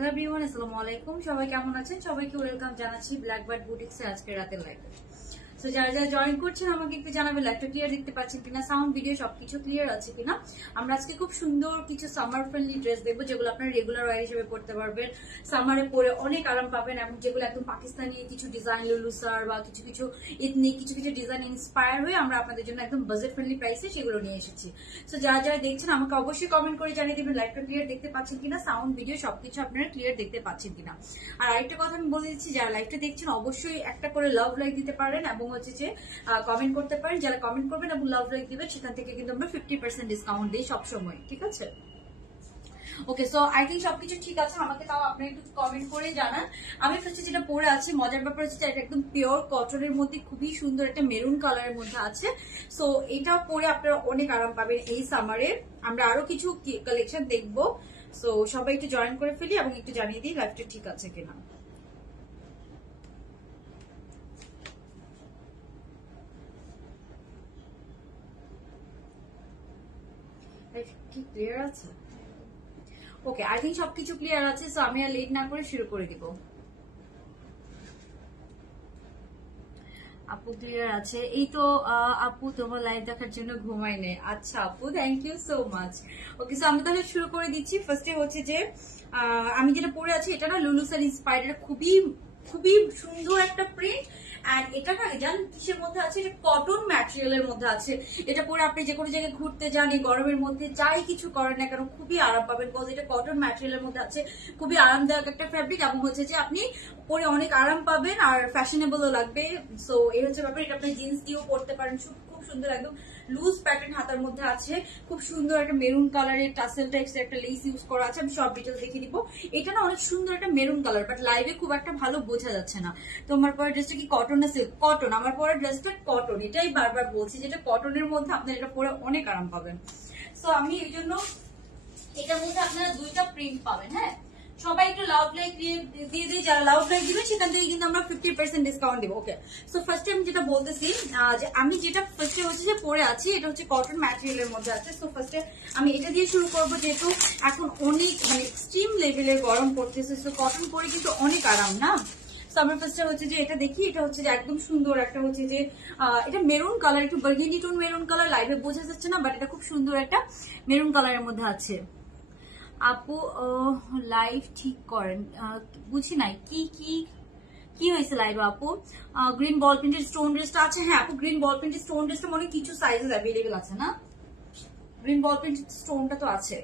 Hello everyone, আসসালামু আলাইকুম। সবাই কেমন আছেন? সবাইকে ওয়েলকাম জানাচ্ছি ব্ল্যাকবার্ড বুটিক্সে আজকে রাতের লাইভে। সো যারা যারা জয়েন করছেন আমাকে একটু জানাবেন লাইভটা ক্লিয়ার দেখতে পাচ্ছেন কিনা, সাউন্ড ভিডিও সবকিছু ক্লিয়ার আছে কিনা। আমরা আজকে খুব সুন্দর কিছু সামার ফ্রেন্ডলি ড্রেস দেখবো যেগুলো আপনারা রেগুলার ওয়্যার হিসেবে পড়তে পারবেন, সামারে পরে অনেক আরাম পাবেন, এবং যেগুলো একদম পাকিস্তানি কিছু ডিজাইন লুলুসার বা কিছু কিছু ইথনিক কিছু কিছু ডিজাইন ইন্সপায়ার হয়ে আমরা আপনাদের জন্য একদম বাজেট ফ্রেন্ডলি প্রাইসে সেগুলো নিয়ে এসেছি। সো যারা যারা দেখছেন আমাকে অবশ্যই কমেন্ট করে জানিয়ে দেবেন লাইভটা ক্লিয়ার দেখতে পাচ্ছেন কিনা, সাউন্ড ভিডিও সবকিছু আপনারা ক্লিয়ার দেখতে পাচ্ছেন কিনা। আর আরেকটা কথা আমি বলে দিচ্ছি, যারা লাইভটা দেখছেন অবশ্যই একটা করে লাভ লাইক দিতে পারেন এবং হচ্ছে যে কমেন্ট করতে পারেন। যারা কমেন্ট করবেন এবং লাভ লাইক দিবেন সেখান থেকে কিন্তু আমরা 50% ডিসকাউন্ট দিই সবসময়, ঠিক আছে? ওকে, সো আই থিঙ্ক সবকিছু ঠিক আছে। আমাকে তাও আপনি একটু কমেন্ট করে জানান। আমি ফার্স্টে যেটা পরে আছি, মজার ব্যাপার হচ্ছে এটা একদম পিওর কটনের মধ্যে খুবই সুন্দর একটা মেরুন কালারের মধ্যে আছে। সো এটা পরে আপনারা অনেক আরাম পাবেন এই সামারে। আমরা আরো কিছু কালেকশন দেখবো। সো সবাই একটু জয়েন করে ফেলি এবং একটু জানিয়ে দিই লাইভটা ঠিক আছে কিনা। ঠিক ক্লিয়ার আছে? ওকে, আই থিঙ্ক সবকিছু ক্লিয়ার আছে। সো আমি আর লেট না করে শুরু করে দিব। আপু ক্লিয়ার আছে? এই তো আপু তোমার লাইভ দেখার জন্য ঘুমাই নেই। আচ্ছা আপু, thank you so much. Okay, so আমি তাহলে শুরু করে দিচ্ছি। ফার্স্টে হচ্ছে যে আমি যেটা পরে আছি এটা না লুলুসার ইন্সপায়ার্ড, খুবই খুবই সুন্দর একটা প্রিন্ট। এন্ড এটা না জানেন কিসের মধ্যে আছে? এটা কটন ম্যাটেরিয়ালের মধ্যে আছে। এটা পরে আপনি যে কোনো জায়গায় ঘুরতে যান এই গরমের মধ্যে যাই কিছু করেন না কেন খুবই আরাম পাবেন, বিকজ এটা কটন ম্যাটেরিয়ালের মধ্যে আছে। খুবই আরামদায়ক একটা ফ্যাব্রিক এবং হচ্ছে যে আপনি পরে অনেক আরাম পাবেন আর ফ্যাশনেবলও লাগবে। সো এই হচ্ছে ব্যাপার। এটা আপনি জিন্স দিয়েও পরতে পারেন, খুব সুন্দর একদম লুজ প্যাটার্ন হাতার মধ্যে আছে। খুব সুন্দর একটা মেরুন কালারের টাসেল টাইপস একটা লেস ইউজ করা আছে। আমি সব ডিটেলস দেখিয়ে দিব। এটা না অনেক সুন্দর একটা মেরুন কালার, বাট লাইভে খুব একটা ভালো বোঝা যাচ্ছে না। তোমার পরে ড্রেসটা কি কটন না সিল্ক? কটন। আমার পরে ড্রেসটা কটন, এটাই বারবার বলছি যেটা কটনের মধ্যে আপনার এটা পরে অনেক আরাম পাবেন। সো আমি এই জন্য এটার মধ্যে আপনারা দুইটা প্রিন্ট পাবেন। হ্যাঁ, সবাই একটু লাভ লাইক দিয়ে দিই। যারা লাভ লাইক দিবে সেখান থেকে কিন্তু আমরা 50% ডিসকাউন্ট দিব। ওকে, সো ফার্স্টে আমি যেটা বলতেছি যে আমি যেটা ফার্স্টে হচ্ছে যে পরে আছি এটা হচ্ছে কটন ম্যাটেরিয়ালের মধ্যে আছে। সো ফার্স্টে আমি এটা দিয়ে শুরু করবো, যেহেতু এখন অনেক মানে এক্সট্রিম লেভেলের গরম পড়তেছে। সো কটন পরে কিন্তু অনেক আরাম না। আমার ফার্স্টে হচ্ছে যে এটা দেখি, এটা হচ্ছে যে একদম সুন্দর একটা হচ্ছে যে এটা মেরুন কালার, একটু বার্গেন্ডি টোন মেরুন কালার, লাইভে বোঝা যাচ্ছে না বাট এটা খুব সুন্দর একটা মেরুন কালারের মধ্যে আছে। আপু লাইভ ঠিক করেন, বুঝি নাই কি কি কি হয়েছে লাইভে আপু? গ্রিন বল প্রিন্টেড স্টোন ড্রেসটা আছে? হ্যাঁ আপু, গ্রিন বল প্রিন্টেড স্টোন ড্রেসটা মনে কিছু সাইজেস অ্যাভেলেবেল আছে না? গ্রিন বল প্রিন্টেড স্টোনটা তো আছে।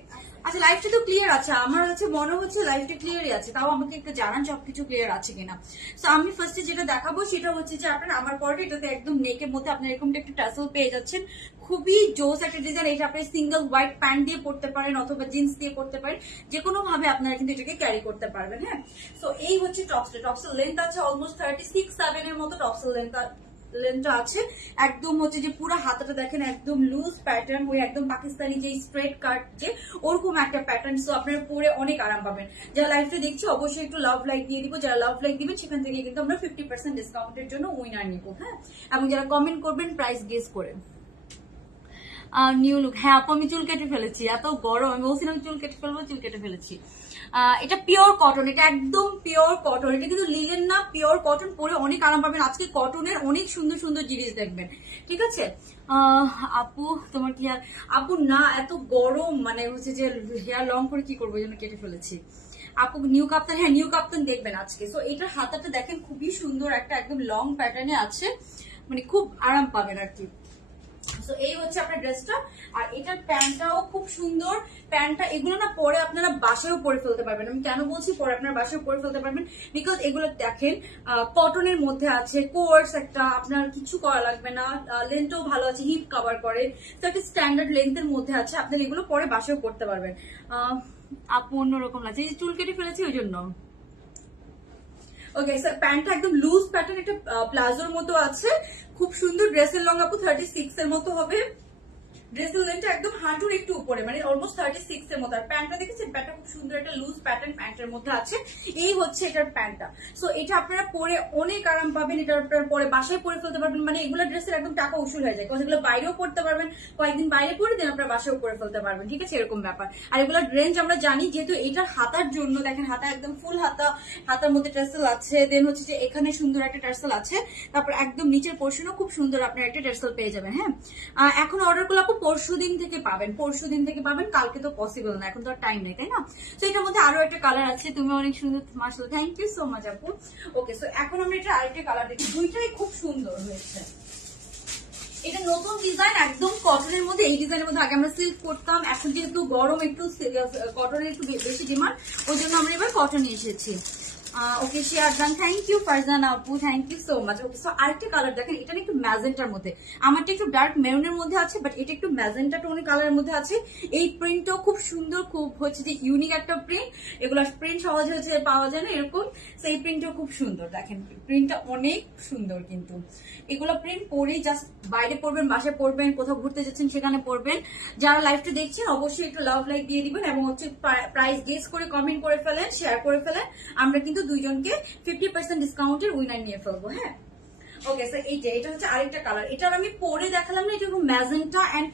আচ্ছা, লাইভটা তো ক্লিয়ার আছে, আমার কাছে মনে হচ্ছে লাইভটা ক্লিয়ারই আছে। তাও আমাকে একটু জানান সবকিছু ক্লিয়ার আছে কিনা। তো আমি ফার্স্টে যেটা দেখাবো সেটা হচ্ছে যে আপনার আমার পরে এটাতে একদম নেকের মধ্যে আপনার এরকম একটা টাসেল পেয়ে যাচ্ছেন। খুবই জোস একটা ডিজাইন। এটা আপনি সিঙ্গেল হোয়াইট প্যান্ট দিয়ে পড়তে পারেন অথবা জিন্স দিয়ে পড়তে পারেন, যে কোনো ভাবে আপনারা কিন্তু এটাকে ক্যারি করতে পারবেন। হ্যাঁ, তো এই হচ্ছে টপসটা। টপসের লেন্থ আছে অলমোস্ট 36-7 এর মতো টপসের লেন্থটা আছে। একদম হচ্ছে যে পুরো হাতাটা দেখেন একদম লুজ প্যাটার্ন, ওই একদম পাকিস্তানি যে স্ট্রেট কাট যে ওরকম একটা প্যাটার্ন। সো আপনারা পরে অনেক আরাম পাবেন। যারা লাইভটা দেখছি অবশ্যই একটু লাভ লাইক দিয়ে দিব। যারা লাভ লাইক দিবেন সেখান থেকে কিন্তু আমরা 50% ডিসকাউন্টের জন্য উইনার নিব। হ্যাঁ, এবং যারা কমেন্ট করবেন প্রাইস গেস করে। নিউ লুক, হ্যাঁ আপু আমি চুল কেটে ফেলেছি, এত গরম আমি বলছিলাম চুল কেটে ফেলবো, চুল কেটে ফেলেছি। এটা পিওর কটন, এটা একদম পিওর কটন, এটা কিন্তু লিলেন না, পিওর কটন। পরে অনেক আরাম পাবেন। আজকে কটনের অনেক সুন্দর সুন্দর জিনিস দেখবেন, ঠিক আছে? আপু তোমার কি আপু না এত গরম মানে হচ্ছে যে হেয়ার লং করে কি করবো, এই জন্য কেটে ফেলেছি। আপু নিউ কাপ্তান, হ্যাঁ নিউ কাপ্তান দেখবেন আজকে। সো এটার হাতাটা দেখেন খুবই সুন্দর একটা একদম লং প্যাটার্নে আছে, মানে খুব আরাম পাবেন আর কি। সো এই হচ্ছে আপনার ড্রেসটা। আর এটার প্যান্টটাও খুব সুন্দর। প্যান্টটা এগুলো না পরে আপনারা বাসায়ও পরে ফেলতে পারবেন। আমি কেন বলছি পরে আপনারা বাসায়ও পরে ফেলতে পারবেন, বিকজ এগুলো দেখেন কটনের মধ্যে আছে, কোর্স একটা, আপনার কিছু করা লাগবে না, লেন্থটাও ভালো আছে, হিপ কভার করে, তো একটা স্ট্যান্ডার্ড লেন্থের মধ্যে আছে। আপনারা এগুলো পরে বাসায়ও পরতে পারবেন। আপু অন্যরকম লাগছে, এই যে চুল কেটে ফেলেছি ওই জন্য। ওকে স্যার, প্যান্টটা একদম লুজ প্যাটার্ন, একটা প্লাজোর মতো আছে, খুব সুন্দর। ড্রেসের লং আপু 36 এর মতো হবে। ড্রেসের লেন্থটা একদম হাঁটুর একটু উপরে, মানে অলমোস্ট 36 এর মতো। আর প্যান্টটা দেখেছেন, প্যান্টটা খুব সুন্দর একটা লুজ প্যাটার্ন প্যান্টের মধ্যে আছে। এই হচ্ছে এটার প্যান্টটা। সো এটা আপনারা পরে অনেক আরাম পাবেন, এটা আপনারা পরে বাসায় পরে ফেলতে পারবেন, মানে এগুলো ড্রেসের একদম টাকা উসুল হয়ে যায়, এগুলো বাইরেও পড়তে পারবেন, কয়েকদিন বাইরে পরে দেন আপনারা বাসায়ও পরে ফেলতে পারবেন, ঠিক আছে, এরকম ব্যাপার। আর এগুলোর রেঞ্জ আমরা জানি, যেহেতু এটার হাতার জন্য দেখেন, হাতা একদম ফুল হাতা, হাতার মধ্যে টার্সেল আছে, দেন হচ্ছে যে এখানে সুন্দর একটা টার্সেল আছে, তারপর একদম নিচের পোর্শনও খুব সুন্দর আপনার একটা টার্সেল পেয়ে যাবেন। হ্যাঁ, এখন অর্ডার করলে আপু পরশুদিন থেকে পাবেন, পরশুদিন থেকে পাবেন, কালকে তো পসিবল না, এখন তো আর টাইম নেই, তাই না? তো এটার মধ্যে আরো একটা কালার আছে, তুমি অনেক সুন্দর, মাশাআল্লাহ, থ্যাংক ইউ সো মাচ আপু। ওকে, সো এখন আমরা এটা আরেকটা কালার দেখি, দুইটাই খুব সুন্দর হয়েছে। এটা নতুন ডিজাইন, একদম কটনের মধ্যে। এই ডিজাইনের মধ্যে আগে আমরা সিল্ক করতাম, এখন যেহেতু গরম একটু কটনের একটু বেশি ডিমান্ড, ওই জন্য আমরা এবার কটন এসেছি। Okay, share done, thank you Farzan আপু, thank you so much. Okay, so আরেকটা কালার দেখেন, এটা একটু ম্যাজেন্টার মধ্যে, আমারটা একটু ডার্ক মেরুনের মধ্যে আছে, বাট এটা একটু ম্যাজেন্টা টোনের কালারের মধ্যে আছে। এই প্রিন্টটাও খুব সুন্দর, খুব হচ্ছে যে ইউনিক একটা প্রিন্ট, এগুলো প্রিন্ট সহজে হচ্ছে পাওয়া যায় না এরকম। সেই প্রিন্টটাও খুব সুন্দর, দেখেন প্রিন্টটা অনেক সুন্দর, কিন্তু এগুলো প্রিন্ট পরেই জাস্ট বাইরে পরবেন, বাসায় পরবেন, কোথাও ঘুরতে যাচ্ছেন সেখানে পরবেন। যারা লাইভটা দেখছেন অবশ্যই একটু লাভ লাইক দিয়ে দিবেন, এবং হচ্ছে প্রাইস গেস করে কমেন্ট করে ফেলেন, শেয়ার করে ফেলেন, আমরা কিন্তু দুইজনকে 50% ডিসকাউন্টের উইনার নিয়ে ফেলবো। হ্যাঁ, ওকে, সো এটা হচ্ছে আরেকটা কালার, এটার আমি পরে দেখালাম না, এটা magenta and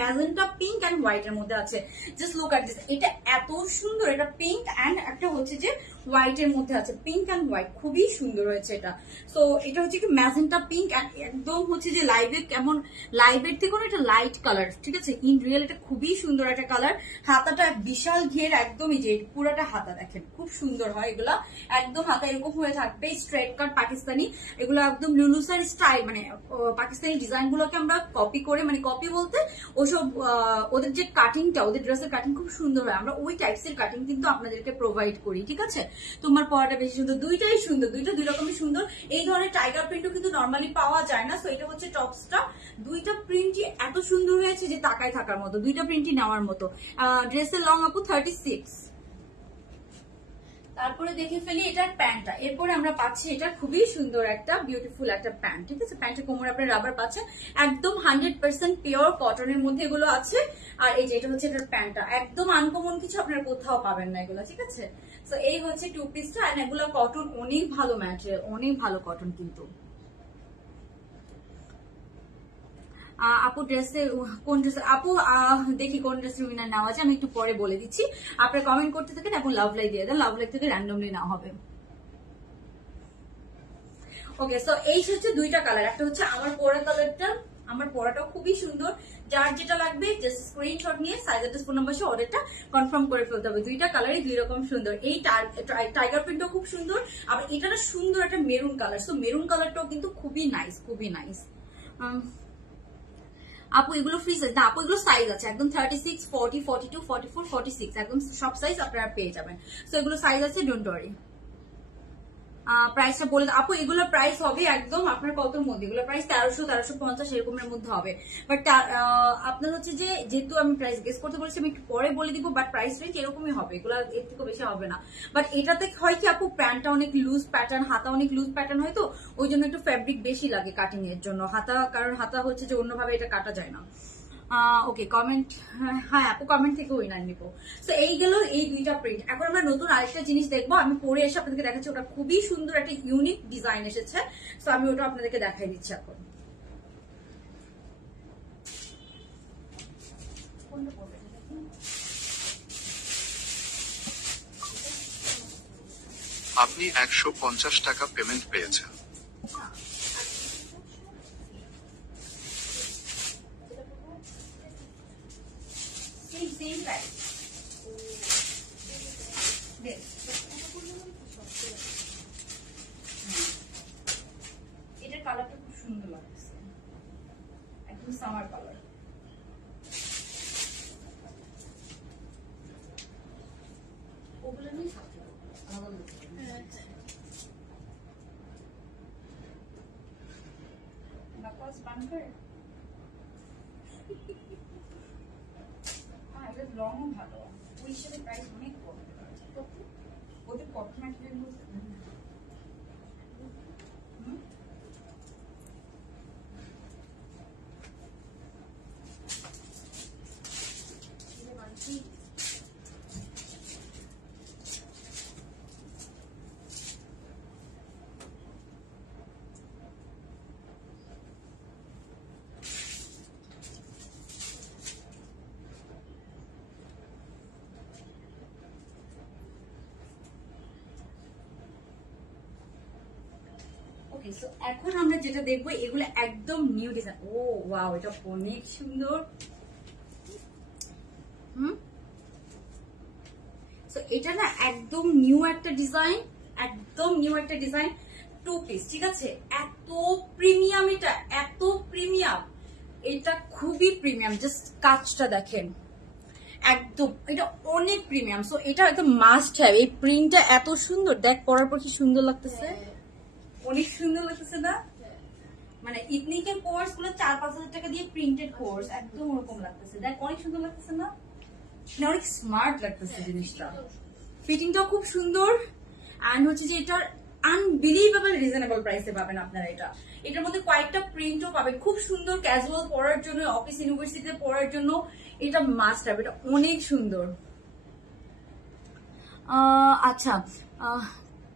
magenta pink and white এর মধ্যে আছে। জাস্ট লুক এট দিস, এটা এত সুন্দর, এটা পিঙ্ক এন্ড একটা হচ্ছে যে হোয়াইট এর মধ্যে আছে, পিঙ্ক এন্ড হোয়াইট, খুবই সুন্দর হয়েছে এটা। সো এটা হচ্ছে কি ম্যাজেন্টা পিঙ্ক, একদম হচ্ছে যে লাইভে কেমন, লাইভের থেকে এটা লাইট কালার, ঠিক আছে, ইন রিয়েল এটা খুবই সুন্দর একটা কালার। হাতাটা বিশাল ঘের, একদমই যে পুরাটা হাতা দেখেন, খুব সুন্দর হয় এগুলা, একদম হাতা এরকম হয়ে থাকবে, স্ট্রেট কাট পাকিস্তানি, এগুলো একদম লুলুসার স্টাইল, মানে পাকিস্তানি ডিজাইন গুলোকে আমরা কপি করে, মানে কপি বলতে ওসব ওদের যে কাটিংটা, ওদের ড্রেসের কাটিং খুব সুন্দর হয়, আমরা ওই টাইপসের কাটিং কিন্তু আপনাদেরকে প্রোভাইড করি, ঠিক আছে। তোমার পরাটা বেশি সুন্দর, দুইটাই সুন্দর, দুইটা দুই রকমই সুন্দর। এই ধরনের টাইগার প্রিন্টও কিন্তু নর্মালি পাওয়া যায় না। সো এটা হচ্ছে টপসটা, দুইটা প্রিন্টই এত সুন্দর হয়েছে যে তাকায় থাকার মতো, দুইটা প্রিন্টই নেওয়ার মতো। ড্রেসের লং আপু 36। তারপরে দেখে ফেলি এটার প্যান্টটা, এরপরে আমরা পাচ্ছি এটা খুবই সুন্দর একটা বিউটিফুল একটা প্যান্ট, ঠিক আছে। প্যান্টের কোমরে আপনার রাবার পাচ্ছেন, একদম 100% পিওর কটনের মধ্যে এগুলো আছে। আর এই যে এটা হচ্ছে এটার প্যান্টটা, একদম আনকমন কিছু আপনার কোথাও পাবেন না এগুলো, ঠিক আছে। তো এই হচ্ছে টু পিসটা, আর এগুলো কটন, অনেক ভালো ম্যাটেরিয়াল, অনেক ভালো কটন কিন্তু। আপু ড্রেসে কোন ড্রেস আপু, দেখি কোন ড্রেসের উইনার নেওয়া আছে, আমি একটু পরে বলে দিচ্ছি, আপনারা কমেন্ট করতে থাকেন, এখন লাভ লাইক দিয়ে দেন, লাভ লাইক থেকে র্যান্ডমলি নেওয়া হবে। ওকে, সো এই হচ্ছে দুইটা কালার, একটা হচ্ছে আমার পরা কালারটা, আমার পরাটাও খুবই সুন্দর, যার যেটা লাগবে জাস্ট স্ক্রিনশট নিয়ে সাইজ অ্যাড্রেস ফোন নাম্বার সহ অর্ডারটা কনফার্ম করে ফেলতে হবে। দুইটা কালারই দুই রকম সুন্দর, এই টাইগার প্রিন্টটাও খুব সুন্দর, আবার এটা না সুন্দর একটা মেরুন কালার, সো মেরুন কালারটাও কিন্তু খুবই নাইস, খুবই নাইস। আপু এগুলো ফ্রি সাইজ না আপু, এগুলো সাইজ আছে একদম 36, 40, 42, 44, 46, একদম সব সাইজ আপনারা পেয়ে যাবেন। সো এগুলো সাইজ আছে, ডোন্ট ওয়ারি। প্রাইসটা বলে আপু, এগুলো প্রাইস হবে একদম আপনার কতর মধ্যে, এগুলো প্রাইস 1300, 1350 এরকমের মধ্যে হবে। বাট আপনার হচ্ছে যে, যেহেতু আমি প্রাইস গেস করতে বলেছি, আমি একটু পরে বলে দিব, বাট প্রাইস রেঞ্জ এরকমই হবে, এগুলো এর থেকে বেশি হবে না। বাট এটাতে হয় কি আপু, প্যান্টটা অনেক লুজ প্যাটার্ন, হাতা অনেক লুজ প্যাটার্ন হয়, তো ওই জন্য একটু ফ্যাব্রিক বেশি লাগে কাটিং এর জন্য, হাতা, কারণ হাতা হচ্ছে যে অন্যভাবে এটা কাটা যায় না। ওকে, কমেন্ট, হ্যাঁ আপু কমেন্ট থেকে উইনার নিব। তো এই গেল এই দুইটা প্রিন্ট। এখন আমরা নতুন আরেকটা জিনিস দেখবো, আমি পরে এসে আপনাদেরকে দেখাচ্ছি, ওটা খুবই সুন্দর একটা ইউনিক ডিজাইন এসেছে, তো আমি ওটা আপনাদেরকে দেখাই দিচ্ছি এখন। আপনি 150 টাকা পেমেন্ট পেয়েছেন। এটার কালারটা খুব সুন্দর লাগছে, একদম সামার কালার। ওগুলো নিয়ে সাথে রঙও ভালো, ওই হিসেবে প্রাইস অনেক কম, ওদের কটন ম্যাটেরিয়াল ওকে, সো এখন আমরা যেটা দেখবো এগুলো একদম নিউ ডিজাইন। ও ওয়াও, এটা অনেক সুন্দর। সো এটা না একদম নিউ একটা ডিজাইন, একদম নিউ একটা ডিজাইন, 2 পিস, ঠিক আছে? এত প্রিমিয়াম, এটা এত প্রিমিয়াম, এটা খুবই প্রিমিয়াম। জাস্ট কাজটা দেখেন, একদম এটা অনেক প্রিমিয়াম। সো এটা একদম মাস্ট হ্যাভ। এই প্রিন্টটা এত সুন্দর, দেখ পরার পর কি সুন্দর লাগতেছে, অনেক সুন্দর লাগতেছে না? মানে ইথনিকের কোর্স গুলো 4-5 হাজার টাকা দিয়ে প্রিন্টেড কোর্স, একদম ওরকম লাগতেছে। দেখ অনেক সুন্দর লাগতেছে না? মানে অনেক স্মার্ট লাগতেছে জিনিসটা, ফিটিংটাও খুব সুন্দর। এন্ড হচ্ছে যে এটার আনবিলিভেবল রিজনেবল প্রাইসে পাবেন আপনারা এটা। এটার মধ্যে কয়েকটা প্রিন্টও পাবেন, খুব সুন্দর ক্যাজুয়াল পরার জন্য, অফিস ইউনিভার্সিটিতে পরার জন্য এটা মাস্ট হ্যাভ। এটা অনেক সুন্দর। আচ্ছা,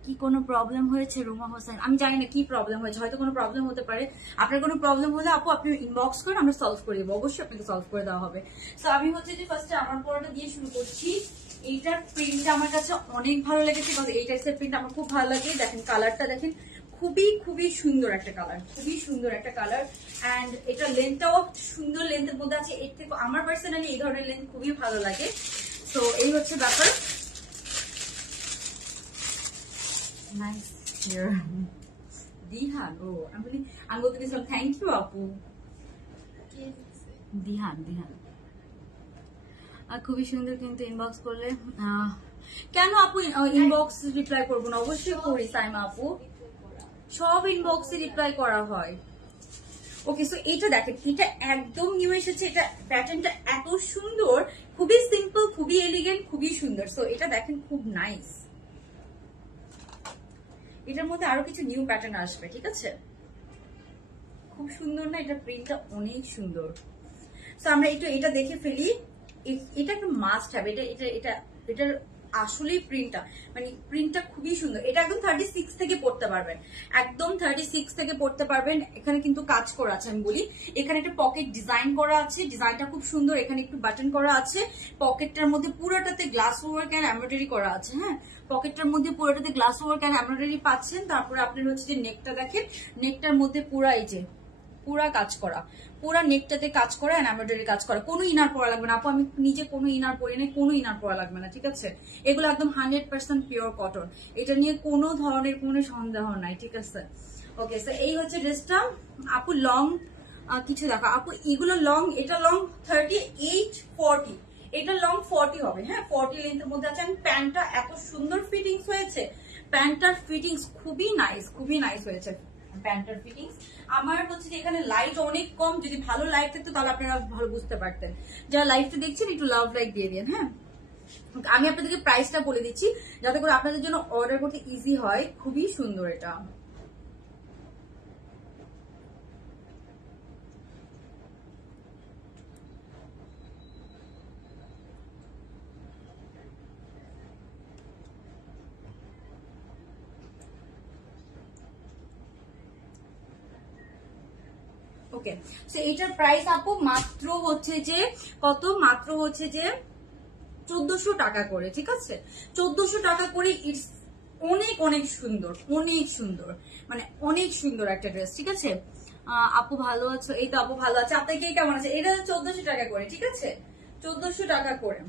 কি কোনো প্রবলেম হয়েছে রুমা হোসেন? আমি জানি না কি প্রবলেম হয়েছে, হয়তো কোনো প্রবলেম হতে পারে। আপনার কোনো প্রবলেম হলে আপু আপনি ইনবক্স করেন, আমরা সলভ করে দেবো, অবশ্যই আপনাকে সলভ করে দেওয়া হবে। সো আমি হচ্ছে যে ফার্স্টে আমার পড়াটা দিয়ে শুরু করছি। এইটার প্রিন্টটা আমার কাছে অনেক ভালো লেগেছে, কারণ এই টাইপের প্রিন্ট আমার খুব ভালো লাগে। দেখেন কালারটা দেখেন, খুবই খুবই সুন্দর একটা কালার, খুবই সুন্দর একটা কালার। অ্যান্ড এটা লেন্থটাও সুন্দর, লেন্থের মধ্যে আছে। এর থেকে আমার পার্সোনালি এই ধরনের লেন্থ খুবই ভালো লাগে। তো এই হচ্ছে ব্যাপার। Nice here. Dihan, oh, I'm going to say thank you, Apu. Dihan. খুবই সুন্দর, কিন্তু ইনবক্স করলে কেন আপু ইনবক্স রিপ্লাই করবো না? অবশ্যই করি সাইমা আপু, সব ইনবক্সে রিপ্লাই করা হয়। ওকে, সো এটা দেখেন, এটা একদম নিউ এসেছে। এটা প্যাটার্নটা এত সুন্দর, খুবই সিম্পল, খুবই এলিগেন্ট, খুবই সুন্দর। সো এটা দেখেন খুব নাইস। এটার মধ্যে আরো কিছু নিউ প্যাটার্ন আসবে, ঠিক আছে? খুব সুন্দর না? এটা প্রিন্টটা অনেক সুন্দর। তো আমরা একটু এটা দেখে ফেলি। এটা একটা মাস্ট হ্যাভ। এটার আসলে প্রিন্টটা খুবই সুন্দর। এটা একদম 36 থেকে পড়তে পারবেন, একদম 36 থেকে পড়তে পারবেন। এখানে কিন্তু কাজ করা আছে, আমি বলি এখানে একটা পকেট ডিজাইন করা আছে, ডিজাইনটা খুব সুন্দর। এখানে একটু বাটন করা আছে, পকেটটার মধ্যে পুরোটাতে গ্লাস ওয়ার্ক এন্ড এমব্রয়ডারি করা আছে। হ্যাঁ, পকেটটার মধ্যে পুরোটাতে গ্লাস ওয়ার্ক এন্ড এমব্রয়ডারি পাচ্ছেন। তারপরে আপনার হচ্ছে যে নেকটা দেখেন, নেকটার মধ্যে পুরা এই যে পুরা কাজ করা, পুরা নেকটাতে কাজ করা এন্ড এমব্রয়ডারি কাজ করা। কোনো ইনার পরা লাগবে না আপু, আমি নিজে কোনো ইনার পরি না, কোনো ইনার পরা লাগবে না, ঠিক আছে? এগুলো একদম 100% পিওর কটন, এটা নিয়ে কোনো ধরনের কোনো সন্দেহ নাই, ঠিক আছে? ওকে, সো এই হচ্ছে ড্রেসটা আপু। লং কিছু দেখো আপু, এগুলো লং, এটা লং 38-40, এটা লং 40 হবে। হ্যাঁ, 40 লেন্থের মধ্যে আছে। প্যান্টটা এত সুন্দর ফিটিংস হয়েছে, প্যান্টটার ফিটিংস খুবই নাইস, খুবই নাইস হয়েছে প্যান্টার ফিটিংস। আমার হচ্ছে যে এখানে লাইট অনেক কম, যদি ভালো লাইট থাকতো তাহলে আপনারা ভালো বুঝতে পারতেন। যারা লাইভটা দেখছেন একটু লাভ লাইক দিয়ে দিন। হ্যাঁ, আমি আপনাদেরকে প্রাইসটা বলে দিচ্ছি যাতে করে আপনাদের জন্য অর্ডার করতে ইজি হয়। খুবই সুন্দর এটা। ওকে, সো এটার প্রাইস আপু মাত্র হচ্ছে যে কত? মাত্র হচ্ছে যে 1400 টাকা করে, ঠিক আছে? 1400 টাকা করে। ইটস অনেক অনেক সুন্দর, অনেক সুন্দর, মানে অনেক সুন্দর একটা ড্রেস, ঠিক আছে? আপু ভালো আছো? এই তো আপু ভালো আছে। আপনাকে কেমন আছে? এটা 1400 টাকা করে, ঠিক আছে? 1400 টাকা করে,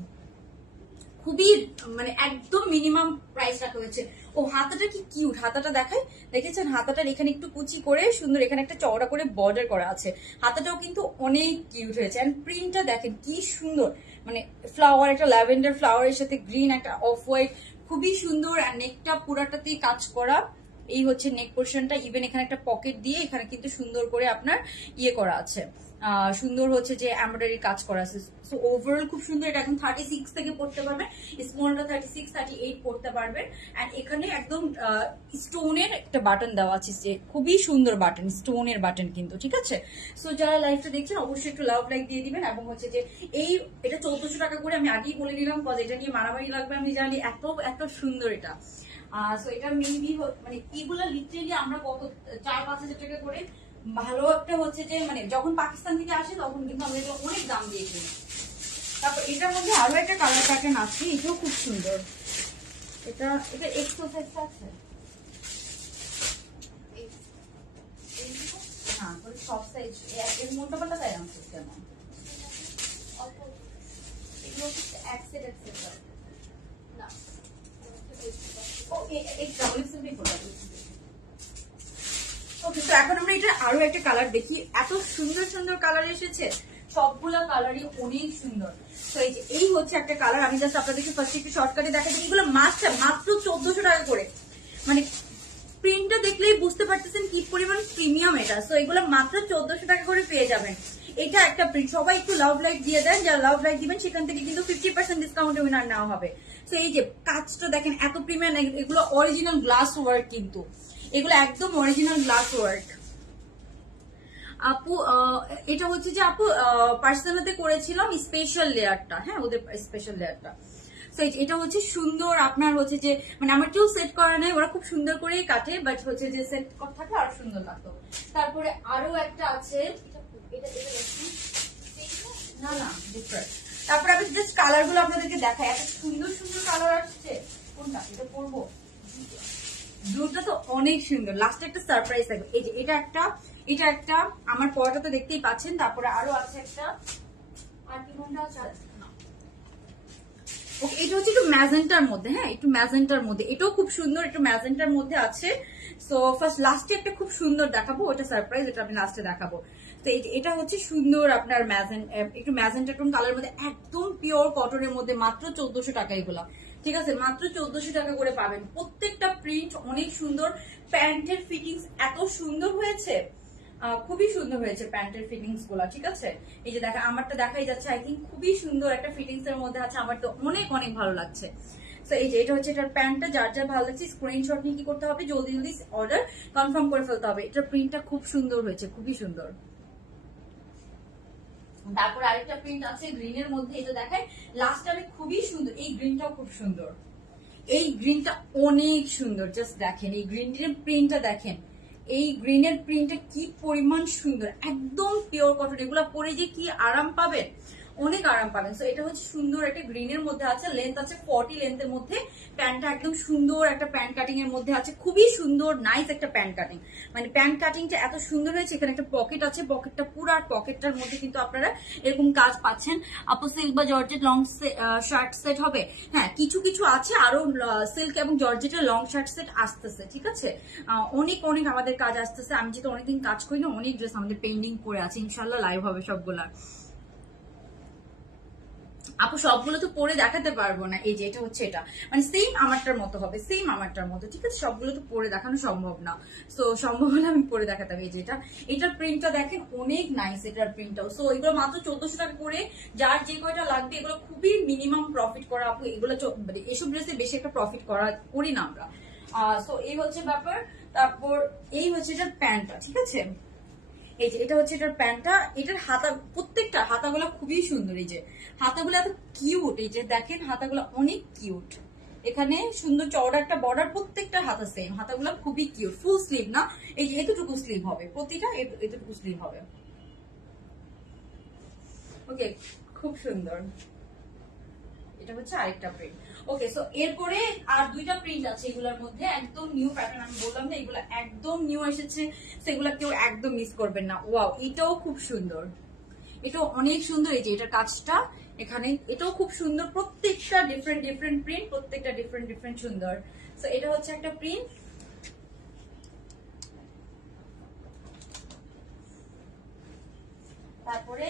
খুবই মানে একদম মিনিমাম প্রাইস রাখা হয়েছে। ও হাতাটা কি কিউট, হাতাটা দেখায়, দেখেছেন? হাতাটার এখানে একটু কুচি করে সুন্দর, এখানে একটা চওড়া করে বর্ডার করা আছে। হাতাটাও কিন্তু অনেক কিউট হয়েছে। এন্ড প্রিন্টটা দেখেন কি সুন্দর, মানে ফ্লাওয়ার, একটা ল্যাভেন্ডার ফ্লাওয়ারের সাথে গ্রিন, একটা অফ হোয়াইট, খুবই সুন্দর। আর নেকটা পুরাটাতেই কাজ করা। এই হচ্ছে নেক পোর্শনটা। ইভেন এখানে একটা পকেট দিয়ে এখানে কিন্তু সুন্দর করে আপনার ইয়ে করা আছে, সুন্দর হচ্ছে যে এমব্রয়ডারি কাজ করা আছে। সো ওভারঅল খুব সুন্দর। এটা এখন 36 থেকে পড়তে পারবেন, স্মলটা 36-38 পড়তে পারবেন। এন্ড এখানে একদম স্টোনের একটা বাটন দেওয়া আছে, যে খুবই সুন্দর বাটন, স্টোনের বাটন কিন্তু, ঠিক আছে? সো যারা লাইভটা দেখছেন অবশ্যই একটু লাভ লাইক দিয়ে দিবেন। এবং হচ্ছে যে এটা 1400 টাকা করে, আমি আগেই বলে দিলাম, কজ এটা নিয়ে মারামারি লাগবে আমি জানি, এত এত সুন্দর এটা। সো এটা মেবি মানে এগুলা লিটারেলি আমরা কত 4-5 হাজার টাকা করে। ভালো একটা হচ্ছে যে মানে যখন পাকিস্তান থেকে আসে তখন কিন্তু আমরা এটা অনেক দাম দিয়ে কিনি। তারপর এটার মধ্যে আরো একটা কালার প্যাটার্ন আছে, এটাও খুব সুন্দর। এটা এক্সোসাইজ আছে, সব সাইজ এর মোটা পাল্টা তাই আনছো কেন? এগুলো এক সেট না ও এই ডাবল এক্সেল করে। ওকে, তো এখন আমরা এটা আরো একটা কালার দেখি। এত সুন্দর সুন্দর কালার এসেছে, সবগুলা কালারই অনেক সুন্দর। তো এই হচ্ছে একটা কালার, আমি জাস্ট আপনাদেরকে ফার্স্ট একটু শর্টকাটে দেখাচ্ছি। এগুলো মাত্র 1400 টাকা করে, মানে প্রিন্টটা দেখলেই বুঝতে পারতেছেন কি পরিমাণ প্রিমিয়াম এটা। সো এগুলো মাত্র 1400 টাকা করে পেয়ে যাবেন। এটা একটা প্রিন্ট, সবাই একটু লাভ লাইট দিয়ে দেন, যারা লাভ লাইট দিবেন সেখান থেকে কিন্তু 50% ডিসকাউন্টে উইনার নেওয়া হবে। তো এই যে কাজটা দেখেন এত প্রিমিয়াম, এগুলো অরিজিনাল গ্লাস ওয়ার্ক, কিন্তু এগুলো একদম অরিজিনাল গ্লাস ওয়ার্ক। আপু এটা হচ্ছে যে আপু পার্সোনাতে করেছিলাম স্পেশাল লেয়ারটা, হ্যাঁ ওদের স্পেশাল লেয়ারটা। এটা হচ্ছে সুন্দর, আপনার হচ্ছে যে মানে আমার কেউ সেট করা নেই, ওরা খুব সুন্দর করেই কাটে, বাট হচ্ছে যে সেট করা থাকলে আরো সুন্দর লাগতো। তারপরে আরো একটা আছে, না না ডিফারেন্ট। তারপরে আমি জাস্ট কালার গুলো আপনাদেরকে দেখাই, এত সুন্দর সুন্দর কালার আসছে। কোনটা এটা পরবো? ব্লুটা তো অনেক সুন্দর, লাস্টে একটা সারপ্রাইজ থাকবে। এই যে এটা একটা আমার পরটা তো দেখতেই পাচ্ছেন। তারপরে আরো আছে একটা, আর কি কোনটা আছে? ওকে, এটা হচ্ছে একটু ম্যাজেন্টার মধ্যে, হ্যাঁ একটু ম্যাজেন্টার মধ্যে, এটাও খুব সুন্দর, একটু ম্যাজেন্টার মধ্যে আছে। সো ফার্স্ট লাস্টে একটা খুব সুন্দর দেখাবো, ওটা সারপ্রাইজ, এটা আমি লাস্টে দেখাবো। তো এটা হচ্ছে সুন্দর আপনার একটু ম্যাজেন্টা টোন কালারের মধ্যে, একদম পিওর কটনের মধ্যে, মাত্র 1400 টাকা এগুলা। ঠিক আছে, মাত্র 1400 টাকা করে পাবেন। প্রত্যেকটা প্রিন্ট অনেক সুন্দর, প্যান্টের ফিটিংস এত সুন্দর হয়েছে, খুবই সুন্দর হয়েছে প্যান্টের ফিটিংস গুলা। ঠিক আছে, এই যে দেখা আমারটা দেখাই যাচ্ছে, আই থিঙ্ক খুবই সুন্দর একটা ফিটিংস এর মধ্যে আছে, আমার তো অনেক অনেক ভালো লাগছে। তো এই যে এটা হচ্ছে এটার প্যান্টটা, যার যার ভালো লাগছে স্ক্রিনশট নিয়ে কি করতে হবে, জলদি জলদি অর্ডার কনফার্ম করে ফেলতে হবে। এটার প্রিন্টটা খুব সুন্দর হয়েছে, খুবই সুন্দর। তারপর আরেকটা প্রিন্ট আছে গ্রিনের মধ্যে, এটা দেখায় লাস্ট আমি, খুবই সুন্দর। এই গ্রিনটাও খুব সুন্দর, এই গ্রিনটা অনেক সুন্দর। জাস্ট দেখেন এই গ্রিনের প্রিন্টটা, দেখেন এই গ্রিনের প্রিন্টটা কি পরিমাণ সুন্দর, একদম পিওর কটন। এগুলা পরে যে কি আরাম পাবেন, অনেক আরাম পাবেন। সো এটা হচ্ছে সুন্দর একটা গ্রিনের মধ্যে আছে, লেন্থ আছে 40 লেন্থের মধ্যে, প্যান্টটা একদম সুন্দর একটা প্যান্ট কাটিং এর মধ্যে আছে, খুবই সুন্দর নাইস একটা প্যান্ট কাটিং। মানে প্যান্ট কাটিংটা এত সুন্দর হয়েছে, এখানে একটা পকেট আছে, পকেটটা পুরো পকেটটার মধ্যে কিন্তু আপনারা এরকম কাজ পাচ্ছেন। আপু সিল্ক বা জর্জেট লং শার্ট সেট হবে? হ্যাঁ, কিছু কিছু আছে, আরো সিল্ক এবং জর্জেটের লং শার্ট সেট আসতেছে। ঠিক আছে, অনেক অনেক আমাদের কাজ আসতেছে। আমি যেটা অনেকদিন কাজ করি না, অনেক ড্রেস আমাদের পেন্ডিং করে আছে, ইনশাল্লাহ লাইভ হবে সবগুলা। আপু সবগুলো তো পরে দেখাতে পারবো না। এই যে এটা হচ্ছে, এটা মানে সেম আমারটার মতো হবে, সেম আমারটার মতো। ঠিক আছে, সবগুলো তো পরে দেখানো সম্ভব না, সো সম্ভব হলে আমি পরে দেখাতে হবে। এই যে এটার প্রিন্টটা দেখেন অনেক নাইস, এটার প্রিন্টটাও। সো এগুলো মাত্র 1400 টাকা করে, যার যে কয়টা লাগবে। এগুলো খুবই মিনিমাম প্রফিট করা আপু, এগুলো এসব ড্রেসে বেশি একটা প্রফিট করি না আমরা। সো এই হচ্ছে ব্যাপার। তারপর এই হচ্ছে এটার প্যান্টটা। ঠিক আছে, এই যে এটা হচ্ছে এটার প্যান্টটা, এটার হাতা, প্রত্যেকটা হাতাগুলো খুবই সুন্দর। এই যে হাতাগুলো এত কিউট, এই যে দেখেন হাতাগুলো অনেক কিউট, এখানে সুন্দর চওড়া একটা বর্ডার, প্রত্যেকটা হাতা সেম, হাতাগুলো খুবই কিউট। ফুল স্লিভ না, এই যে এতটুকু স্লিভ হবে, প্রতিটা এতটুকু স্লিভ হবে। ওকে, খুব সুন্দর। এটা হচ্ছে আরেকটা প্রিন্ট। ওকে, সো এরপরে আর দুইটা প্রিন্ট আছে এগুলোর মধ্যে, একদম নিউ প্যাটার্ন। আমি বললাম না এগুলো একদম নিউ এসেছে, সেগুলা কেউ একদম মিস করবেন না। ওয়াও, এটাও খুব সুন্দর, এটাও অনেক সুন্দর। এই যে এটার কাজটা এখানে, এটাও খুব সুন্দর। প্রত্যেকটা ডিফারেন্ট ডিফারেন্ট প্রিন্ট, প্রত্যেকটা ডিফারেন্ট ডিফারেন্ট সুন্দর। সো এটা হচ্ছে একটা প্রিন্ট। তারপরে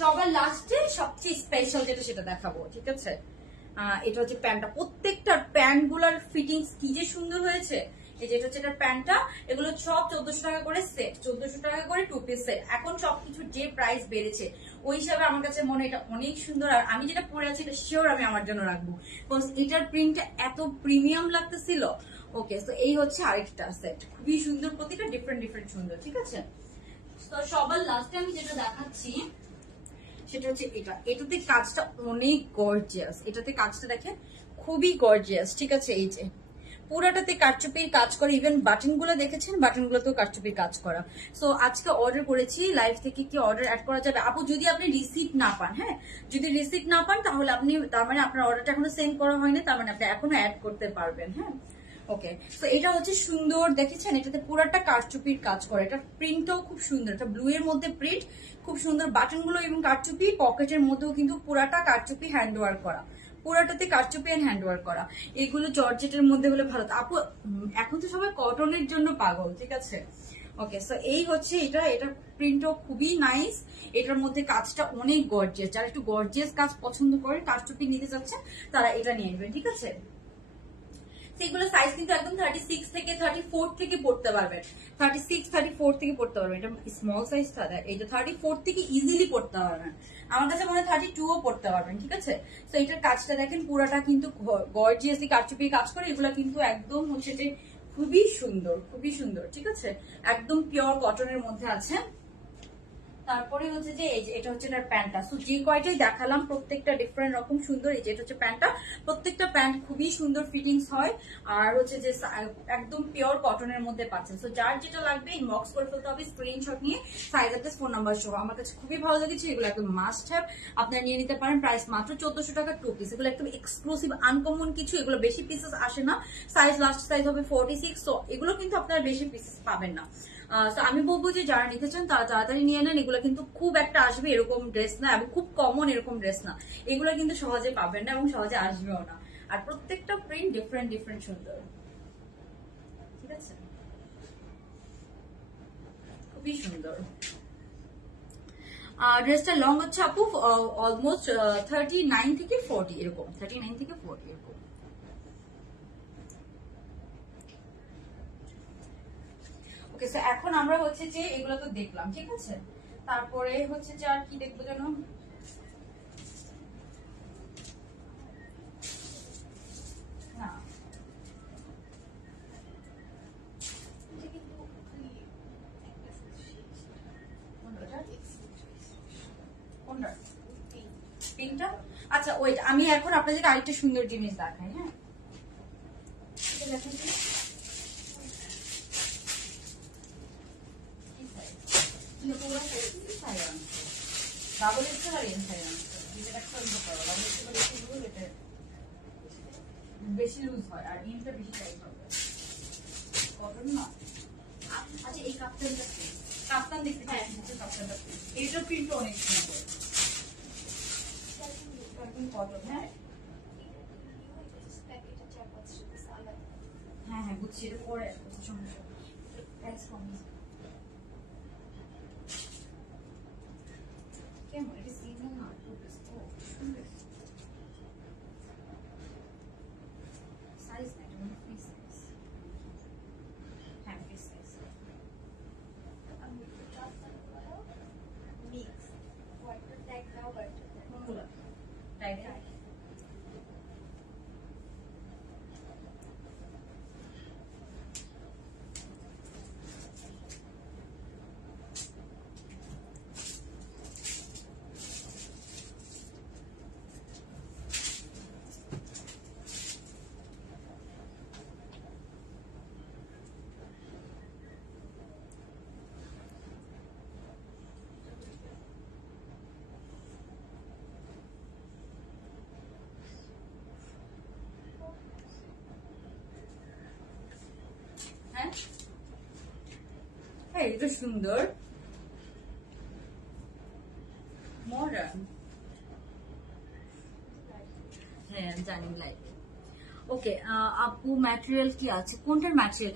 সবার লাস্টে সবচেয়ে স্পেশাল যেটা, সেটা দেখাবো। ঠিক আছে, এটা হচ্ছে প্যান্টটা, প্রত্যেকটা প্যান্ট গুলার ফিটিংস কি যে সুন্দর হয়েছে। এই যেটা হচ্ছে এটার প্যান্টটা, এগুলো সব 1400 টাকা করে সেট, 1400 টাকা করে 2 পিস সেট। এখন সবকিছু যে প্রাইস বেড়েছে, ওই হিসাবে আমার কাছে মনে এটা অনেক সুন্দর। আর আমি যেটা পরে আছি এটা শিওর আমি আমার জন্য রাখবো, বিকজ এটার প্রিন্টটা এত প্রিমিয়াম লাগতেছিল। ওকে, তো এই হচ্ছে আরেকটা সেট, খুবই সুন্দর, প্রতিটা ডিফারেন্ট ডিফারেন্ট সুন্দর। ঠিক আছে, তো সবার লাস্টে আমি যেটা দেখাচ্ছি সেটা হচ্ছে এটাতে কাজটা অনেক গর্জিয়াস, এটাতে কাজটা দেখেন খুবই গর্জিয়াস। ঠিক আছে, এই যে পুরাটাতে কারচুপির কাজ করা, ইভেন বাটন গুলো দেখেছেন, বাটন গুলোতেও কারচুপির কাজ করা। সো আজকে অর্ডার করেছি, লাইভ থেকে কি অর্ডার অ্যাড করা যাবে আপু? যদি আপনি রিসিপ্ট না পান, হ্যাঁ যদি রিসিপ্ট না পান তাহলে আপনি, তার মানে আপনার অর্ডারটা এখনো সেন্ড করা হয়নি, তার মানে আপনি এখনো অ্যাড করতে পারবেন। হ্যাঁ, ওকে, তো এটা হচ্ছে সুন্দর, দেখেছেন এটাতে পুরাটা কারচুপির কাজ করে, এটা প্রিন্টটাও খুব সুন্দর, এটা ব্লু এর মধ্যে প্রিন্ট খুব সুন্দর, বাটন গুলো এবং কারচুপি, পকেটের মধ্যেও কিন্তু পুরাটা কারচুপি হ্যান্ড ওয়ার্ক করা, পুরাটাতে কারচুপি এন্ড হ্যান্ড ওয়ার্ক করা। এগুলো জর্জেটের মধ্যে হলে ভালো। আপু এখন তো সবাই কটনের জন্য পাগল, ঠিক আছে। ওকে, সো এই হচ্ছে এটা, এটা প্রিন্টও খুবই নাইস, এটার মধ্যে কাজটা অনেক গর্জিয়াস, যারা একটু গর্জিয়াস কাজ পছন্দ করেন, কারচুপি নিতে যাচ্ছেন তারা এটা নিয়ে নেবেন, ঠিক আছে। সেগুলো সাইজ কিন্তু একদম 36 থেকে 34 থেকে পড়তে পারবেন, 36 34 থেকে পড়তে পারবেন, এটা স্মল সাইজটা, এইটা 34 থেকে ইজিলি পড়তে পারবেন, আমার কাছে মনে হয় 32 ও পড়তে পারবেন, ঠিক আছে। তো এটার কাজটা দেখেন পুরাটা কিন্তু গর্জিয়াসলি কারচুপি কাজ করে, এগুলো কিন্তু একদম হচ্ছে যে খুবই সুন্দর, খুবই সুন্দর, ঠিক আছে, একদম পিওর কটনের মধ্যে আছে। তারপরে হচ্ছে যে এই যে এটা হচ্ছে এটার প্যান্টটা, সো যে কয়টাই দেখালাম প্রত্যেকটা ডিফারেন্ট রকম সুন্দর। এই যে এটা হচ্ছে প্যান্টটা, প্রত্যেকটা প্যান্ট খুবই সুন্দর ফিটিংস হয়, আর হচ্ছে যে একদম পিওর কটনের মধ্যে পাচ্ছেন। সো যার যেটা লাগবে ইনবক্স করে ফেলতে হবে স্ক্রিনশট নিয়ে, সাইজ অ্যাড্রেস ফোন নাম্বার সহ। আমার কাছে খুবই ভালো লেগেছে, এগুলো একদম মাস্ট হ্যাভ, আপনারা নিয়ে নিতে পারেন। প্রাইস মাত্র 1400 টাকা 2 পিস, এগুলো একদম এক্সক্লুসিভ আনকমন কিছু, এগুলো বেশি পিসেস আসে না, সাইজ লাস্ট সাইজ হবে 46, সো এগুলো কিন্তু আপনারা বেশি পিসেস পাবেন না। তো আমি বলবো যে যারা নিতে চান তারা তাড়াতাড়ি নিয়ে নেন, এগুলো কিন্তু খুব একটা আসবে এরকম ড্রেস না, এবং খুব কমন এরকম ড্রেস না, এগুলো কিন্তু সহজে পাবেন না এবং সহজে আসবেও না, আর প্রত্যেকটা প্রিন্ট ডিফারেন্ট ডিফারেন্ট সুন্দর, ঠিক আছে, খুবই সুন্দর। ড্রেসটা লং হচ্ছে আপু অলমোস্ট 39 থেকে 40 এরকম, 39 থেকে 40 এরকম। ওকে, সো এখন আমরা হচ্ছে যে এগুলো তো দেখলাম, ঠিক আছে, তারপরে হচ্ছে যে আর কি দেখবো যেন, না কোনটা, পিঙ্কটা, আচ্ছা ওইটা। আমি এখন আপনাদেরকে আরেকটা সুন্দর জিনিস দেখাই, হ্যাঁ এটা দেখেন তো। ডাবল এক্সেল আর এম সাইজ বেশি লুজ হয়, আর এমটা বেশি টাইট হবে, কটন না। আচ্ছা এই কাপ্তানটা কাপ্তান দেখতে চাই, কাপ্তানটা এইটা প্রিন্ট অনেক সুন্দর, কটন। হ্যাঁ হ্যাঁ হ্যাঁ বুঝছি, এটা পরে সমস্যা, প্রাইস কম কেমন, এটা সিজন না, সাইজ না, এটা ফ্রি সাইজ, হ্যাঁ ফ্রি সাইজ। কোনগুলো টাইট? হ্যাঁ হ্যাঁ এটা সুন্দর মডার্ন, হ্যাঁ জানি লাইক। ওকে আপু ম্যাটেরিয়াল কি আছে, কোনটার ম্যাটেরিয়াল?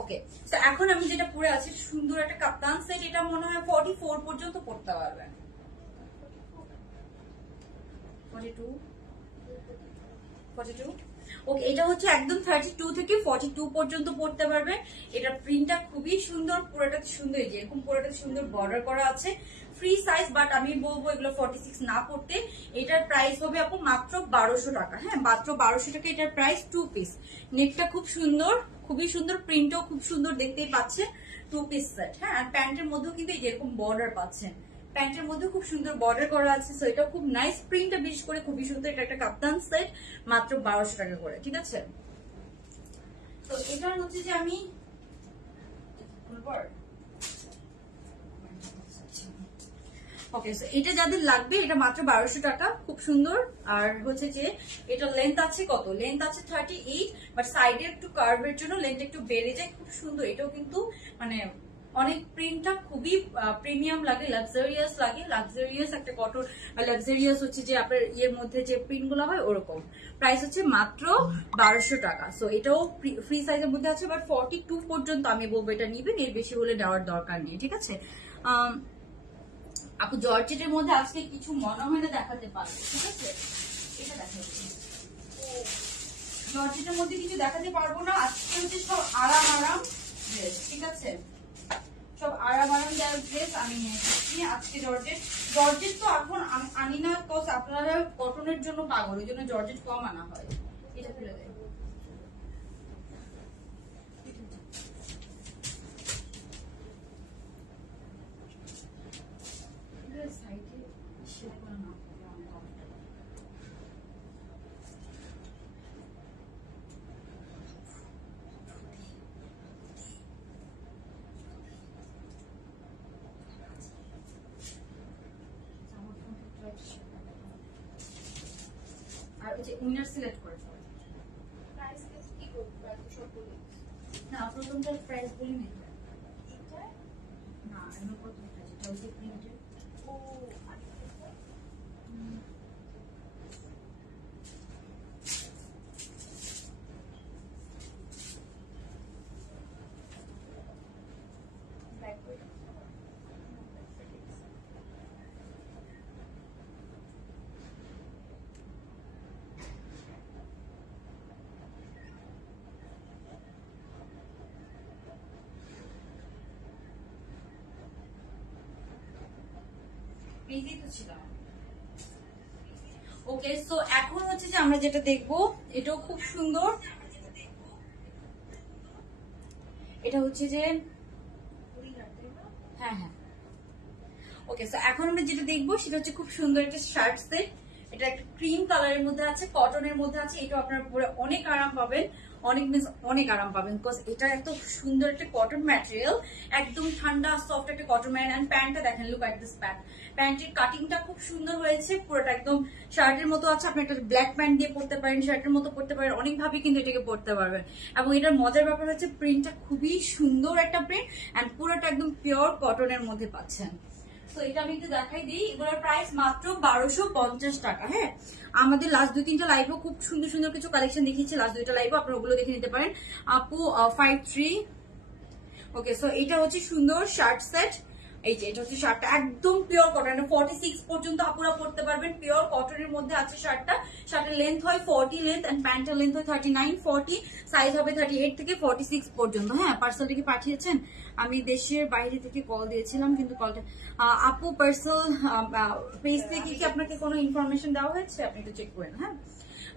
ওকে, তো এখন আমি যেটা পরে আছি সুন্দর একটা কাপ্তান সেট, এটা মনে হয় 44 পর্যন্ত পড়তে পারবেন, 42 42। ওকে, এটা হচ্ছে একদম 32 থেকে 42 পর্যন্ত পড়তে পারবেন। এটা প্রিন্টটা খুবই সুন্দর, পুরোটাতে সুন্দর, যেরকম পুরোটাতে সুন্দর বর্ডার করা আছে, ফ্রি সাইজ, বাট আমি বলবো এগুলো 46 না পড়তে। এটার প্রাইস হবে আপু মাত্র 1200 টাকা, হ্যাঁ মাত্র 1200 টাকা এটার প্রাইস। 2 পিস, নেকটা খুব সুন্দর, খুবই সুন্দর, প্রিন্টও খুব সুন্দর, দেখতেই পাচ্ছেন 2 পিস সেট, হ্যাঁ। আর প্যান্টের মধ্যেও কিন্তু যেরকম বর্ডার পাচ্ছেন, প্যান্টের মধ্যে খুব সুন্দর বর্ডার করা আছে, সো এটা খুব নাইস, প্রিন্টটা বিশেষ করে খুবই সুন্দর। এটা একটা কাপ্তান সেট, মাত্র 1200 টাকা করে, ঠিক আছে। তো এটা হচ্ছে যে আমি ওকে, সো এটা যাদের লাগবে এটা মাত্র 1200 টাকা, খুব সুন্দর। আর হচ্ছে যে এটা লেন্থ আছে কত, লেন্থ আছে 38, বাট সাইডে একটু কার্ভের জন্য লেন্থ একটু বেড়ে যায়, খুব সুন্দর। এটাও কিন্তু মানে অনেক প্রিন্টটা খুবই প্রিমিয়াম লাগে, লাক্সারিয়াস লাগে, লাক্সারিয়াস একটা কটন, লাক্সারিয়াস হচ্ছে যে আপনার ইয়ের মধ্যে যে প্রিন্ট গুলো হয় ওরকম। প্রাইস হচ্ছে মাত্র 1200 টাকা। সো এটাও ফ্রি সাইজের মধ্যে আছে, বাট 42 পর্যন্ত আমি বলবো এটা নিবেন, এর বেশি হলে নেওয়ার দরকার নেই, ঠিক আছে। আপু জর্জেটের মধ্যে আজকে কিছু মনে হয় না দেখাতে পারবো, ঠিক আছে, এটা দেখাচ্ছি। জর্জেটের মধ্যে কিছু দেখাতে পারবো না আজকে, হচ্ছে সব আরাম আরাম ড্রেস, ঠিক আছে, সব আরাম আরাম ড্রেস আমি নিয়ে এসেছি আজকে। জর্জেট জর্জেট তো এখন আনি না, কজ আপনারা কটনের জন্য পাগল, ওই জন্য জর্জেট কম আনা হয়। এটা খুলে দেয়, আর ওই যে উইনার সিলেক্ট করে প্রাইস কি করব সব বলি না, প্রথমটা প্রাইস বলি না, না আমি প্রথমটা যেটা ওই যে প্রিন্টের। ও ওকে, সো এখন হচ্ছে যে আমরা যেটা দেখবো এটাও খুব সুন্দর। এটা হচ্ছে যে হ্যাঁ হ্যাঁ ওকে, সো এখন আমরা যেটা দেখবো সেটা হচ্ছে খুব সুন্দর একটা শার্ট সেট। এটা একটা ক্রিম কালারের মধ্যে আছে, কটনের মধ্যে আছে। এটা আপনার পরে অনেক আরাম পাবেন, অনেক আরাম পাবেন, বিকজ এটা এত সুন্দর একটা কটন ম্যাটেরিয়াল, একদম ঠান্ডা সফট একটা কটন ম্যাটেরিয়াল। এন্ড প্যান্টটা দেখেন, লুক এট দিস প্যান্ট, প্যান্টের কাটিংটা খুব সুন্দর হয়েছে, পুরোটা একদম শার্টের মতো আছে। আপনি একটা ব্ল্যাক প্যান্ট দিয়ে পরতে পারেন, শার্টের মতো পরতে পারেন, অনেকভাবে কিন্তু এটাকে পরতে পারবেন। এবং এটার মজার ব্যাপার হচ্ছে প্রিন্টটা খুবই সুন্দর একটা প্রিন্ট, এন্ড পুরোটা একদম পিওর কটনের মধ্যে পাচ্ছেন। তো এটা আমি একটু দেখাই দিই, এগুলোর প্রাইস মাত্র 1250 টাকা। হ্যাঁ, আমাদের লাস্ট 2-3টা লাইভও খুব সুন্দর সুন্দর কিছু কালেকশন দেখিয়েছি, লাস্ট 2টা লাইভও আপনারা ওগুলো দেখে নিতে পারেন। আপু 53। ওকে, সো এটা হচ্ছে সুন্দর শার্ট সেট। এই যে এটা হচ্ছে শার্টটা একদম পিওর কটন, 46 পর্যন্ত আপুরা পড়তে পারবেন, পিওর কটনের মধ্যে আছে শার্টটা। শার্টের লেন্থ হয় 40 লেন্থ, এন্ড প্যান্টের লেন্থ হয় 39-40, সাইজ হবে 38 থেকে 46 পর্যন্ত। হ্যাঁ, পার্সেল থেকে পাঠিয়েছেন, আমি দেশের বাইরে থেকে কল দিয়েছিলাম, কিন্তু কলটা আপু পার্সেল পেজ থেকে কি আপনাকে কোনো ইনফরমেশন দেওয়া হয়েছে, আপনি একটু চেক করেন। হ্যাঁ,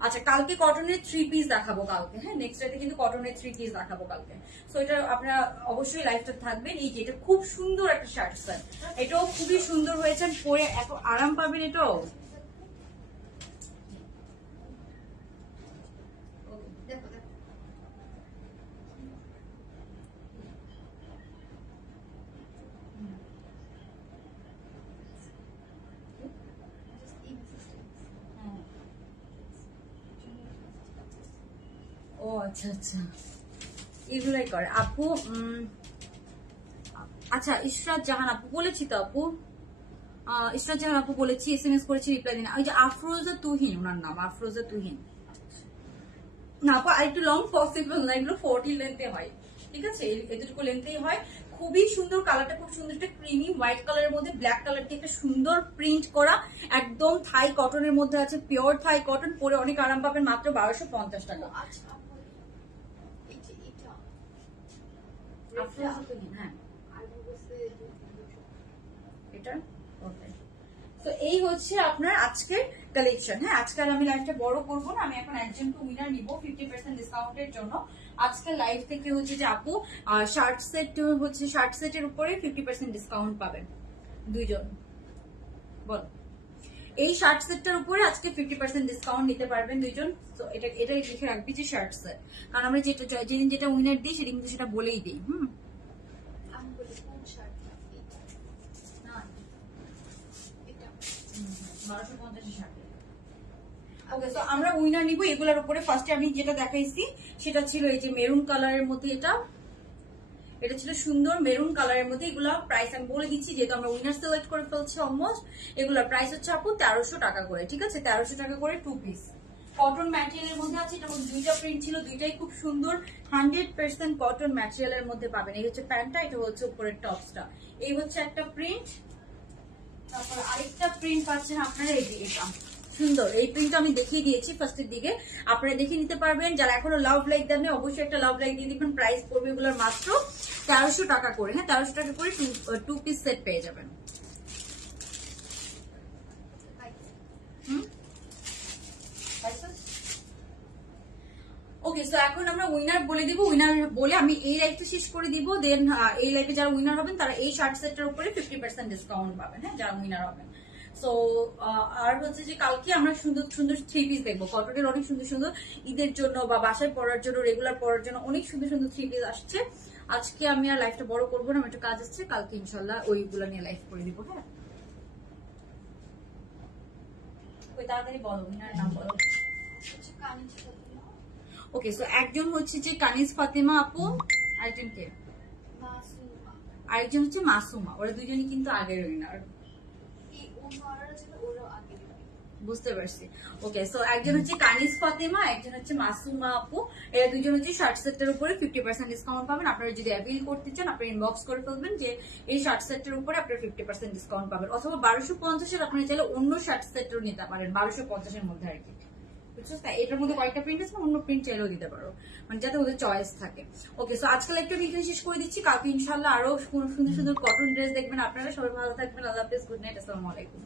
আচ্ছা, কালকে কটনের 3 পিস দেখাবো কালকে। হ্যাঁ, নেক্সট ডেতে কিন্তু কটনের 3 পিস দেখাবো কালকে। সো এটা আপনারা অবশ্যই লাইভটা থাকবেন। এই যে এটা খুব সুন্দর একটা শার্ট স্যার, এটাও খুবই সুন্দর হয়েছে, পরে এত আরাম পাবেন এটাও। ও আচ্ছা আচ্ছা, এগুলাই করে আপু। আচ্ছা, ইশরাত জাহান আপু বলেছি তো আপু, ইশরাত জাহান আপু বলেছি, SMS করেছি, রিপ্লাই দিন। ওই যে আফরোজা তুহিন, ওনার নাম আফরোজা তুহিন। না আপু, আর একটু লং পসিবল না, এগুলো 40 লেন্থে হয়, ঠিক আছে, এতটুকু লেন্থেই হয়। খুবই সুন্দর, কালারটা খুব সুন্দর, একটা ক্রিমি হোয়াইট কালারের মধ্যে ব্ল্যাক কালার দিয়ে একটা সুন্দর প্রিন্ট করা, একদম থাই কটনের মধ্যে আছে, পিওর থাই কটন, পরে অনেক আরাম পাবেন, মাত্র 1250 টাকা। হ্যাঁ, এটা ওকে। তো এই হচ্ছে আপনার আজকের কালেকশন। হ্যাঁ, আজকাল আমি লাইভটা বড় করবো না, আমি এখন একজনকে উইনার নিব 50% ডিসকাউন্টের জন্য। আজকাল লাইভ থেকে হচ্ছে যে আপু শার্ট সেট হচ্ছে, শার্ট সেটের উপরে 50% ডিসকাউন্ট পাবেন দুইজন। বল, এই শার্ট সেটটার উপরে আজকে 50% ডিসকাউন্ট নিতে পারবেন দুইজন। তো এটাই লিখে রাখবি যে শার্ট সেট, কারণ আমরা যেদিন যেটা উইনার দিই সেটা কিন্তু সেটা বলেই দিই। 1250 শার্টে। ওকে, তো আমরা উইনার নিব এগুলোর উপরে। ফার্স্টে আমি যেটা দেখাইছি সেটা ছিল এই যে মেরুন কালারের মধ্যে, এটা ছিল সুন্দর মেরুন কালারের মধ্যে। এগুলো প্রাইস আমি বলে দিচ্ছি যেহেতু আমরা উইনার সিলেক্ট করে ফেলছি অলমোস্ট। এগুলোর প্রাইস হচ্ছে আপু 1300 টাকা করে, ঠিক আছে? 1300 টাকা করে 2 পিস কটন ম্যাটেরিয়ালের মধ্যে আছে। এটা দুইটা প্রিন্ট ছিল, দুইটাই খুব সুন্দর 100% কটন ম্যাটেরিয়ালের মধ্যে পাবেন। এই হচ্ছে প্যান্টটা, এটা হচ্ছে উপরের টপসটা। এই হচ্ছে একটা প্রিন্ট, তারপর আরেকটা প্রিন্ট পাচ্ছেন আপনারা এই যে এটা সুন্দর। এই প্রিন্টটা আমি দেখিয়ে দিয়েছি ফার্স্টের দিকে, আপনারা দেখে নিতে পারবেন। যারা এখনো লাভ লাইক দেন অবশ্যই একটা লাভ লাইক দিয়ে দিবেন। প্রাইস পড়বে এগুলোর মাত্র 1300 টাকা করে। হ্যাঁ, 1300 টাকা করে 2 পিস সেট পেয়ে যাবেন। ওকে, সো এখন আমরা উইনার বলে দিব। উইনার বলে আমি এই লাইভটা শেষ করে দিব। দেন এই লাইভে যারা উইনার হবেন তারা এই শার্ট সেটটার উপরে 50% ডিসকাউন্ট পাবেন। হ্যাঁ, যারা উইনার হবেন। সো আর হচ্ছে যে কালকে আমরা সুন্দর সুন্দর 3 পিস দেখবো। কটনের অনেক সুন্দর সুন্দর ঈদের জন্য বা বাসায় পরার জন্য, রেগুলার পরার জন্য অনেক সুন্দর সুন্দর 3 পিস আসছে। আজকে আমি আর লাইভটা বড় করবো না, আমার একটা কাজ আসছে। কালকে ইনশাল্লাহ ওইগুলো নিয়ে লাইভ করে দিব। হ্যাঁ, ওই তাড়াতাড়ি বলো, উইনার নাম বলো। হচ্ছে কামিজ ফতিমা, ওকে, সো একজন হচ্ছে যে কানিজ ফাতেমা আপু, আরেকজন কে? মাসুমা। আরেকজন হচ্ছে মাসুমা। ওরা দুজনই কিন্তু আগের উইনার, এই ওনারা ছিল ওরা আগে। বুঝতে পারছি। ওকে, সো একজন হচ্ছে কানিজ ফাতেমা, একজন হচ্ছে মাসুমা আপু। এরা দুজন হচ্ছে শার্ট সেটের উপরে 50% ডিসকাউন্ট পাবেন। আপনারা যদি অ্যাভেল করতে চান আপনারা ইনবক্স করে ফেলবেন যে এই শার্ট সেটের উপরে আপনারা 50% ডিসকাউন্ট পাবেন। অথবা 1250 আপনারা চাইলে অন্য শার্ট সেটও নিতে পারেন 1250 এর মধ্যে আর কি। বুঝছো? এটার মধ্যে কয়েকটা প্রিন্ট আছে, অন্য প্রিন্ট চাইলেও দিতে পারো, মানে যাতে ওদের চয়েস থাকে। ওকে, সো আজকাল একটা ভিডিও শেষ করে দিচ্ছি। কালকে ইনশাল্লাহ আরো সুন্দর সুন্দর কটন ড্রেস দেখবেন আপনারা। সবাই ভালো থাকবেন। আল্লাহ হাফেজ, গুড নাইট, আসসালামু আলাইকুম।